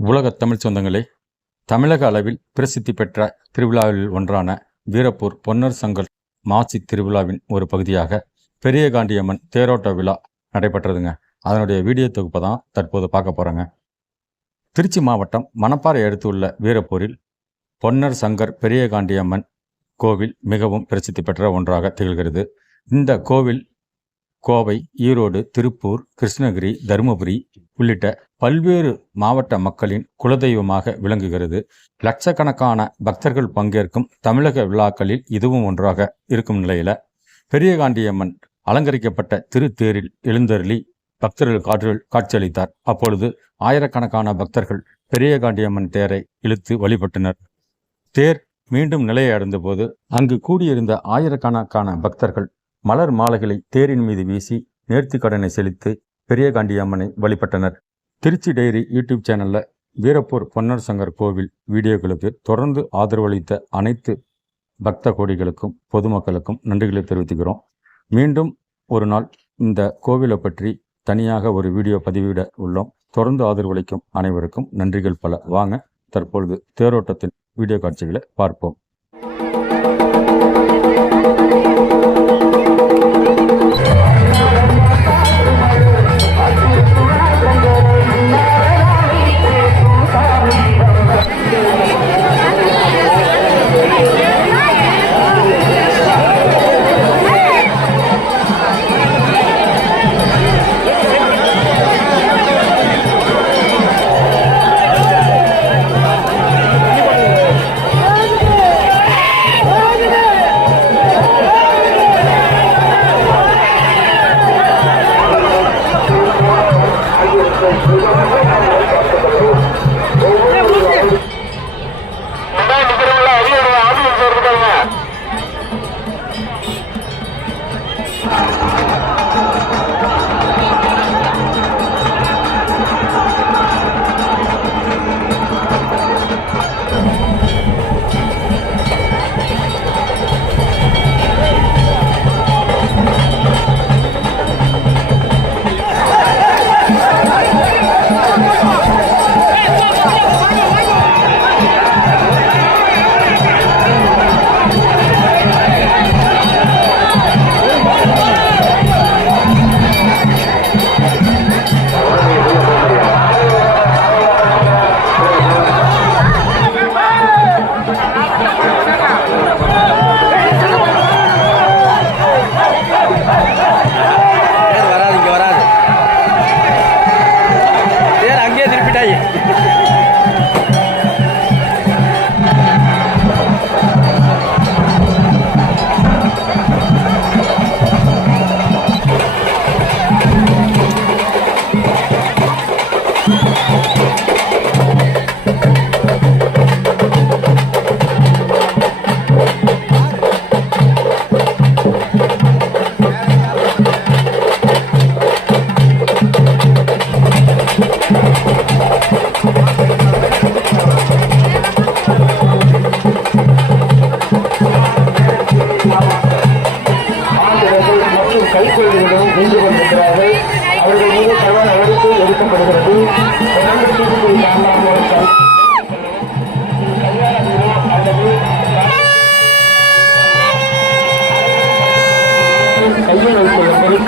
உலக தமிழ் சொந்தங்களே தமிழக அளவில் பிரசித்தி பெற்ற திருவிழாவில் ஒன்றான வீரப்பூர் பொன்னர் சங்கர் மாசி திருவிழாவின் ஒரு பகுதியாக பெரியகாண்டியம்மன் தேரோட்ட விழா நடைபெற்றதுங்க. அதனுடைய வீடியோ தொகுப்பை தான் தற்போது பார்க்க போகிறேங்க திருச்சி மாவட்டம் மணப்பாறை அடுத்து உள்ள வீரப்பூரில் பொன்னர் சங்கர் பெரியகாண்டியம்மன் கோவில் மிகவும் பிரசித்தி பெற்ற ஒன்றாக திகழ்கிறது. இந்த கோவில் கோவை ஈரோடு திருப்பூர் கிருஷ்ணகிரி தருமபுரி உள்ளிட்ட பல்வேறு மாவட்ட மக்களின் குலதெய்வமாக விளங்குகிறது. லட்சக்கணக்கான பக்தர்கள் பங்கேற்கும் தமிழக விழாக்களில் இதுவும் ஒன்றாக இருக்கும் நிலையில பெரியகாண்டியம்மன் அலங்கரிக்கப்பட்ட திருத்தேரில் எழுந்தருளி பக்தர்கள் காற்றில் காட்சியளித்தார். அப்பொழுது ஆயிரக்கணக்கான பக்தர்கள் பெரியகாண்டியம்மன் தேரை இழுத்து வழிபட்டனர். தேர் மீண்டும் நிலையை அடைந்தபோது அங்கு கூடியிருந்த ஆயிரக்கணக்கான பக்தர்கள் மலர் மாலைகளை தேரின் மீது வீசி நேர்த்தி கடனை செலுத்தி பெரியகாண்டியம்மனை வழிபட்டனர். திருச்சி டைரி யூடியூப் சேனலில் வீரப்பூர் பொன்னர் சங்கர் கோவில் வீடியோக்களுக்கு தொடர்ந்து ஆதரவளித்த அனைத்து பக்த கோடிகளுக்கும் பொதுமக்களுக்கும் நன்றிகளை தெரிவித்துக்கிறோம். மீண்டும் ஒரு நாள் இந்த கோவிலை பற்றி தனியாக ஒரு வீடியோ பதிவிட உள்ளோம். தொடர்ந்து ஆதரவளிக்கும் அனைவருக்கும் நன்றிகள் பல. வாங்க தற்பொழுது தேரோட்டத்தின் வீடியோ காட்சிகளை பார்ப்போம்.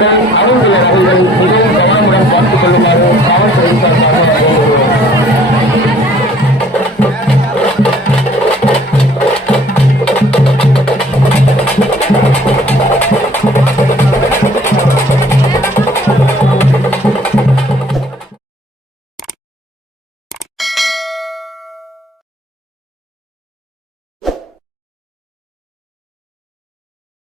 வைத்துள்ள பொருட்கள் அவர்களுடைய மிகவும் கவனமுடன் பார்த்துக் கொள்ளுமாறு காவல்துறை சார்பாக வேண்டுகிறோம்